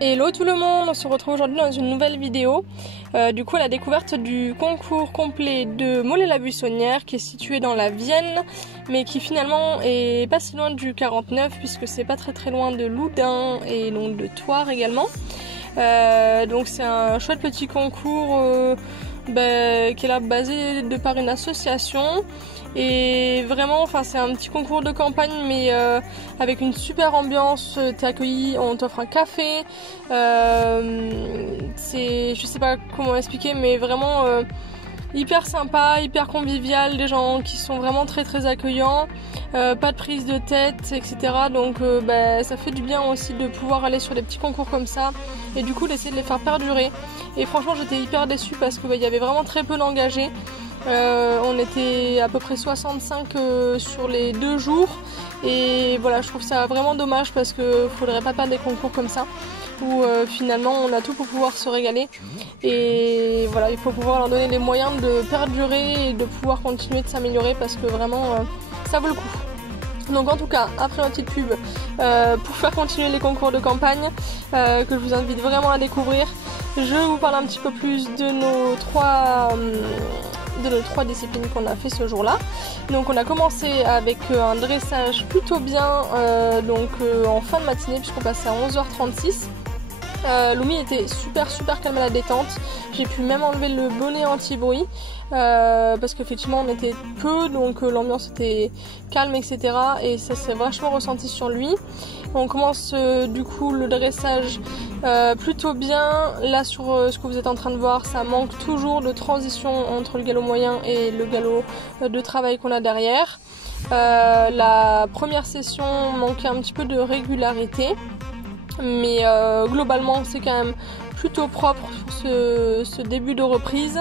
Hello tout le monde, on se retrouve aujourd'hui dans une nouvelle vidéo. Du coup, à la découverte du concours complet de Mollet-la-Buissonnière qui est situé dans la Vienne, mais qui finalement est pas si loin du 49 puisque c'est pas très loin de Loudun et donc de Thouars également. Donc c'est un chouette petit concours qui est là basé de par une association. Et vraiment, enfin c'est un petit concours de campagne, mais avec une super ambiance. T'es accueilli, on t'offre un café. Je sais pas comment expliquer, mais vraiment hyper sympa, hyper convivial, des gens qui sont vraiment très accueillants, pas de prise de tête, etc. Donc ça fait du bien aussi de pouvoir aller sur des petits concours comme ça et du coup d'essayer de les faire perdurer. Et franchement, j'étais hyper déçue parce que y avait vraiment très peu d'engagés. On était à peu près 65 sur les 2 jours et voilà, je trouve ça vraiment dommage parce que faudrait pas perdre des concours comme ça où finalement on a tout pour pouvoir se régaler et voilà, il faut pouvoir leur donner les moyens de perdurer et de pouvoir continuer de s'améliorer parce que vraiment ça vaut le coup. Donc en tout cas, après ma petite pub, pour faire continuer les concours de campagne que je vous invite vraiment à découvrir, je vous parle un petit peu plus de nos trois disciplines qu'on a fait ce jour-là. Donc on a commencé avec un dressage plutôt bien en fin de matinée puisqu'on passait à 11h36. Loumi était super calme à la détente. J'ai pu même enlever le bonnet anti-bruit parce qu'effectivement on était peu, donc l'ambiance était calme, etc. Et ça s'est vachement ressenti sur lui. On commence du coup le dressage plutôt bien. Là sur ce que vous êtes en train de voir, ça manque toujours de transition entre le galop moyen et le galop de travail qu'on a derrière. La première session manquait un petit peu de régularité. Mais globalement c'est quand même plutôt propre pour ce début de reprise.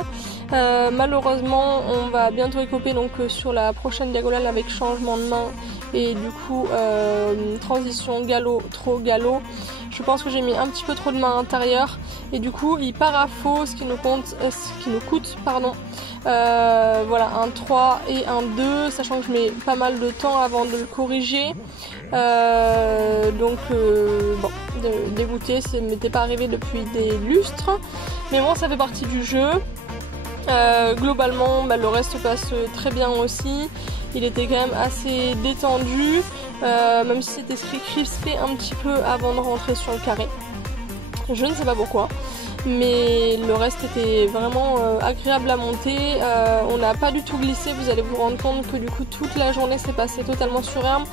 Malheureusement on va bientôt écoper donc sur la prochaine diagonale avec changement de main et du coup transition galop, trop galop. Je pense que j'ai mis un petit peu trop de main intérieure et du coup il part à faux, ce qui nous coûte voilà, un 3 et un 2, sachant que je mets pas mal de temps avant de le corriger. Dégoûté, ça ne m'était pas arrivé depuis des lustres, mais bon, ça fait partie du jeu. Globalement, le reste passe très bien aussi. Il était quand même assez détendu, même si c'était crispé un petit peu avant de rentrer sur le carré. Je ne sais pas pourquoi, mais le reste était vraiment agréable à monter. On n'a pas du tout glissé, vous allez vous rendre compte que du coup toute la journée s'est passée totalement sur herbe.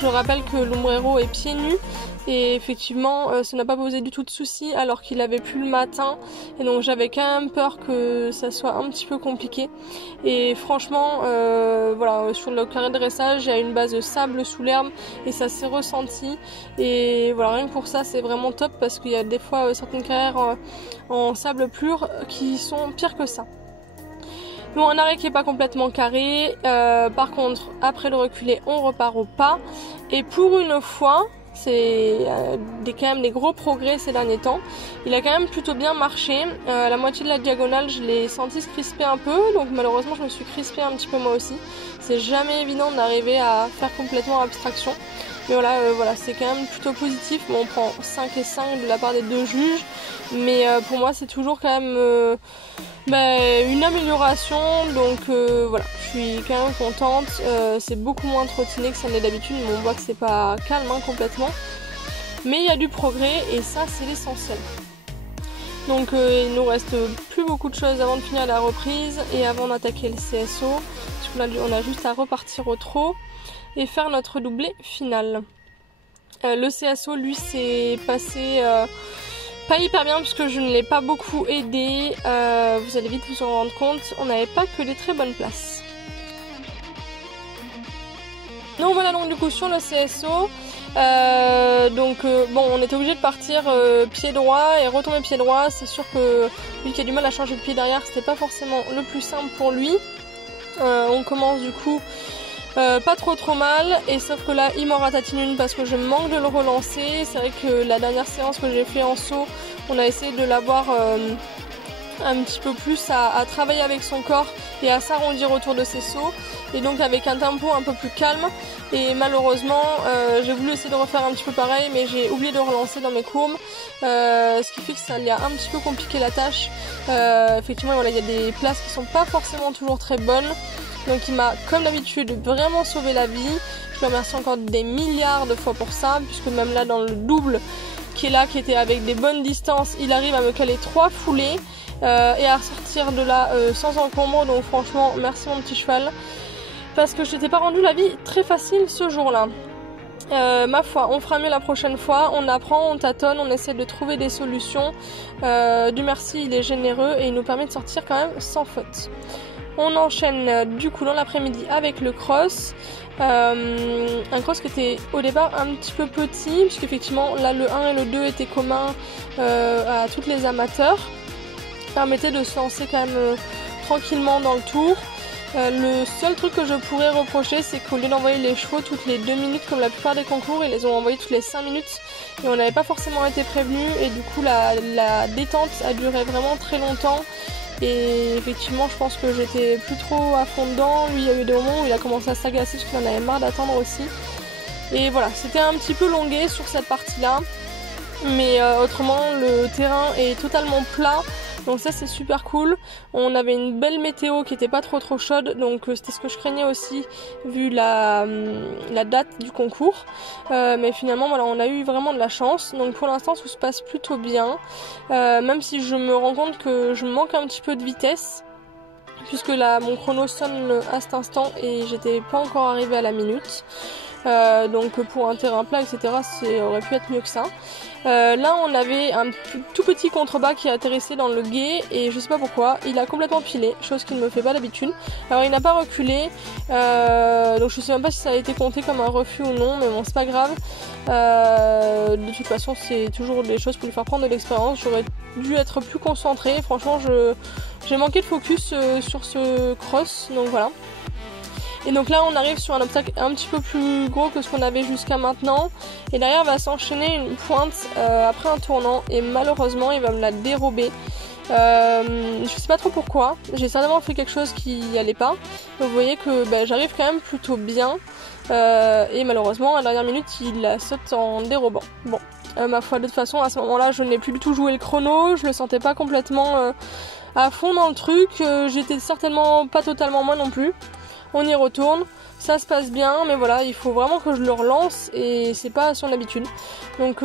Je rappelle que l'ombrero est pieds nus et effectivement ça n'a pas posé du tout de soucis alors qu'il avait plu le matin et donc j'avais quand même peur que ça soit un petit peu compliqué. Et franchement voilà, sur le carré de dressage il y a une base de sable sous l'herbe et ça s'est ressenti et voilà, rien que pour ça c'est vraiment top parce qu'il y a des fois certaines carrières en sable pur qui sont pires que ça. Bon, un arrêt qui est pas complètement carré, par contre après le reculé on repart au pas et pour une fois c'est quand même des gros progrès ces derniers temps. Il a quand même plutôt bien marché. La moitié de la diagonale je l'ai senti se crisper un peu, donc malheureusement je me suis crispée un petit peu moi aussi. C'est jamais évident d'arriver à faire complètement abstraction. Mais voilà, c'est quand même plutôt positif. Bon, on prend 5 et 5 de la part des 2 juges, mais pour moi c'est toujours quand même une amélioration, donc voilà, je suis quand même contente. C'est beaucoup moins trottiné que ça l'est d'habitude, mais on voit que c'est pas calme complètement, mais il y a du progrès et ça c'est l'essentiel. Donc il nous reste plus beaucoup de choses avant de finir la reprise et avant d'attaquer le CSO, parce qu'on a juste à repartir au trot et faire notre doublé final. Le CSO lui s'est passé pas hyper bien puisque je ne l'ai pas beaucoup aidé, vous allez vite vous en rendre compte, on n'avait pas que des très bonnes places. Donc voilà, donc du coup sur le CSO, on était obligé de partir pied droit et retomber pied droit. C'est sûr que lui qui a du mal à changer de pied derrière, c'était pas forcément le plus simple pour lui. On commence du coup pas trop mal, et sauf que là il m'en ratatine une parce que je manque de le relancer. C'est vrai que la dernière séance que j'ai fait en saut, on a essayé de l'avoir un petit peu plus à travailler avec son corps et à s'arrondir autour de ses sauts, et donc avec un tempo un peu plus calme. Et malheureusement j'ai voulu essayer de refaire un petit peu pareil, mais j'ai oublié de relancer dans mes courbes, ce qui fait que ça lui a un petit peu compliqué la tâche. Effectivement voilà, il y a des places qui sont pas forcément toujours très bonnes, donc il m'a comme d'habitude vraiment sauvé la vie. Je le remercie encore des milliards de fois pour ça, puisque même là dans le double qui est là, qui était avec des bonnes distances, il arrive à me caler 3 foulées et à ressortir de là sans encombre. Donc franchement merci mon petit cheval, parce que je t'ai pas rendu la vie très facile ce jour-là. Ma foi, on fera mieux la prochaine fois, on apprend, on tâtonne, on essaie de trouver des solutions. Dieu merci, il est généreux et il nous permet de sortir quand même sans faute. On enchaîne du coup dans l'après-midi avec le cross. Un cross qui était au départ un petit peu petit, puisqu'effectivement là le 1 et le 2 étaient communs à tous les amateurs. Permettait de se lancer quand même tranquillement dans le tour. Le seul truc que je pourrais reprocher, c'est qu'au lieu d'envoyer les chevaux toutes les 2 minutes comme la plupart des concours, ils les ont envoyés toutes les 5 minutes et on n'avait pas forcément été prévenus, et du coup la détente a duré vraiment très longtemps. Et effectivement je pense que j'étais plus trop à fond dedans. Lui il y a eu des moments où il a commencé à s'agacer parce qu'il en avait marre d'attendre aussi. Et voilà, c'était un petit peu longué sur cette partie là, mais autrement le terrain est totalement plat. Donc ça c'est super cool. On avait une belle météo qui était pas trop chaude, donc c'était ce que je craignais aussi vu la date du concours. Mais finalement voilà, on a eu vraiment de la chance. Donc pour l'instant tout se passe plutôt bien. Même si je me rends compte que je manque un petit peu de vitesse, puisque là mon chrono sonne à cet instant et j'étais pas encore arrivée à la minute. Donc pour un terrain plat etc, ça aurait pu être mieux que ça. Là on avait un tout petit contrebas qui atterrissait dans le gué et je sais pas pourquoi il a complètement pilé, chose qui ne me fait pas d'habitude. Alors il n'a pas reculé, donc je sais même pas si ça a été compté comme un refus ou non, mais bon c'est pas grave. De toute façon c'est toujours des choses pour lui faire prendre de l'expérience. J'aurais dû être plus concentrée, franchement j'ai manqué de focus sur ce cross, donc voilà. Et donc là on arrive sur un obstacle un petit peu plus gros que ce qu'on avait jusqu'à maintenant, et derrière va s'enchaîner une pointe après un tournant, et malheureusement il va me la dérober. Je sais pas trop pourquoi, j'ai certainement fait quelque chose qui allait pas. Donc vous voyez que j'arrive quand même plutôt bien, et malheureusement à la dernière minute il la saute en dérobant. Bon, ma foi, de toute façon à ce moment là je n'ai plus du tout joué le chrono, je le sentais pas complètement à fond dans le truc, j'étais certainement pas totalement moi non plus. On y retourne, ça se passe bien, mais voilà, il faut vraiment que je le relance et c'est pas à son habitude. Donc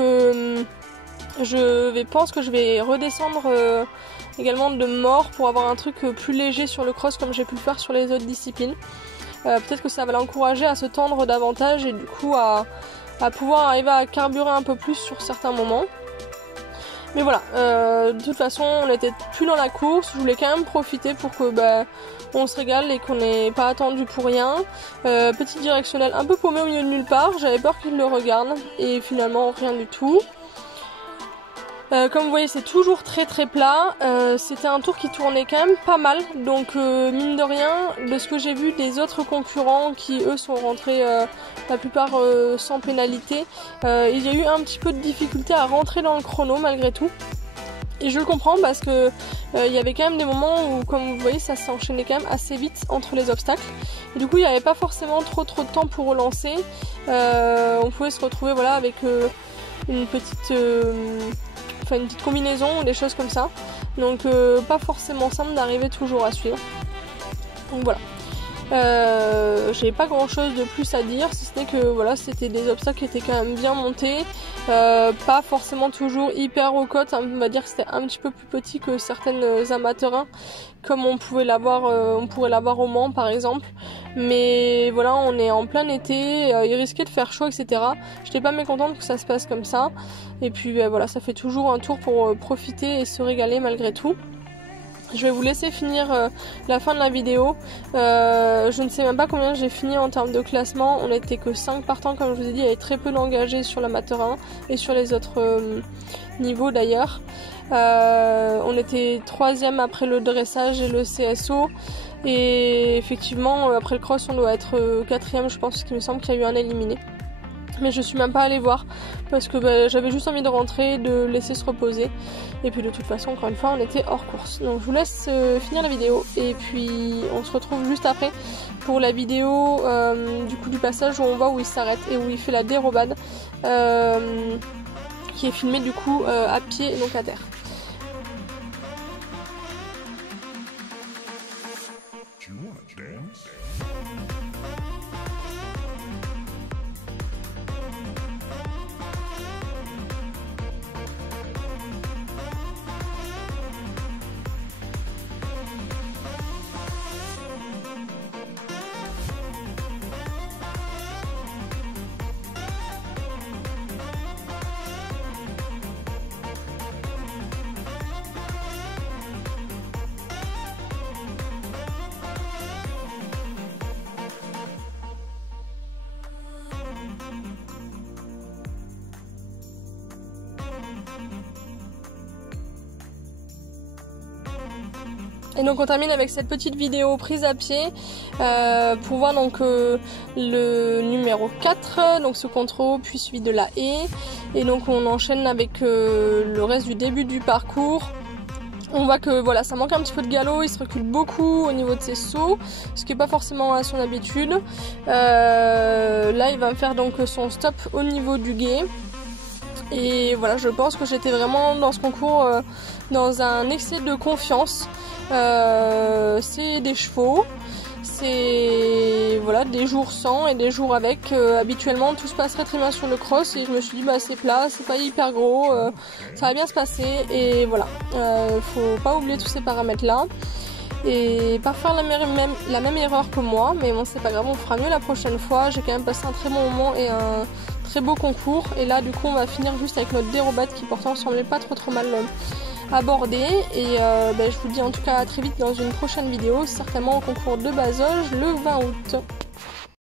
je pense que je vais redescendre également de mort pour avoir un truc plus léger sur le cross comme j'ai pu le faire sur les autres disciplines. Peut-être que ça va l'encourager à se tendre davantage et du coup à pouvoir arriver à carburer un peu plus sur certains moments. Mais voilà, de toute façon on n'était plus dans la course, je voulais quand même profiter pour que on se régale et qu'on n'ait pas attendu pour rien. Petit directionnel un peu paumé au milieu de nulle part, j'avais peur qu'il le regarde et finalement rien du tout. Comme vous voyez c'est toujours très plat, c'était un tour qui tournait quand même pas mal, donc mine de rien, de ce que j'ai vu des autres concurrents qui eux sont rentrés la plupart sans pénalité, il y a eu un petit peu de difficulté à rentrer dans le chrono malgré tout. Et je le comprends parce que il y avait quand même des moments où, comme vous voyez, ça s'enchaînait quand même assez vite entre les obstacles. Et du coup il n'y avait pas forcément trop de temps pour relancer, on pouvait se retrouver voilà avec une petite combinaison ou des choses comme ça, donc pas forcément simple d'arriver toujours à suivre. Donc voilà, j'ai pas grand chose de plus à dire, si ce n'est que voilà, c'était des obstacles qui étaient quand même bien montés, pas forcément toujours hyper aux côtes, hein, on va dire que c'était un petit peu plus petit que certaines amateurs, comme on pourrait l'avoir au Mans par exemple. Mais voilà, on est en plein été, il risquait de faire chaud etc. J'étais pas mécontente que ça se passe comme ça, et puis voilà, ça fait toujours un tour pour profiter et se régaler malgré tout. Je vais vous laisser finir la fin de la vidéo. Je ne sais même pas combien j'ai fini en termes de classement. On n'était que 5 partants comme je vous ai dit, il y avait très peu d'engagés sur l'amateur 1 et sur les autres niveaux d'ailleurs. On était 3e après le dressage et le CSO, et effectivement après le cross on doit être 4e je pense, parce qu'il me semble qu'il y a eu un éliminé. mais je suis même pas allée voir parce que j'avais juste envie de rentrer, de laisser se reposer, et puis de toute façon encore une fois on était hors course. Donc je vous laisse finir la vidéo et puis on se retrouve juste après pour la vidéo du coup du passage où on voit où il s'arrête et où il fait la dérobade qui est filmée du coup à pied et donc à terre. Et donc on termine avec cette petite vidéo prise à pied pour voir donc le numéro 4, donc ce contrôle puis suivi de la haie. Et donc on enchaîne avec le reste du début du parcours. On voit que voilà, ça manque un petit peu de galop, il se recule beaucoup au niveau de ses sauts, ce qui n'est pas forcément à son habitude. Là il va me faire donc son stop au niveau du gué. Et voilà, je pense que j'étais vraiment dans ce concours dans un excès de confiance. C'est des chevaux, c'est voilà, des jours sans et des jours avec. Habituellement tout se passerait très bien sur le cross et je me suis dit c'est plat, c'est pas hyper gros, ça va bien se passer. Et voilà, faut pas oublier tous ces paramètres là et pas faire la même erreur que moi, mais bon c'est pas grave, on fera mieux la prochaine fois. J'ai quand même passé un très bon moment et un très beau concours. Et là du coup on va finir juste avec notre dérobade qui pourtant semblait pas trop mal abordée. Et je vous dis en tout cas à très vite dans une prochaine vidéo, certainement au concours de Bazoges le 20 août.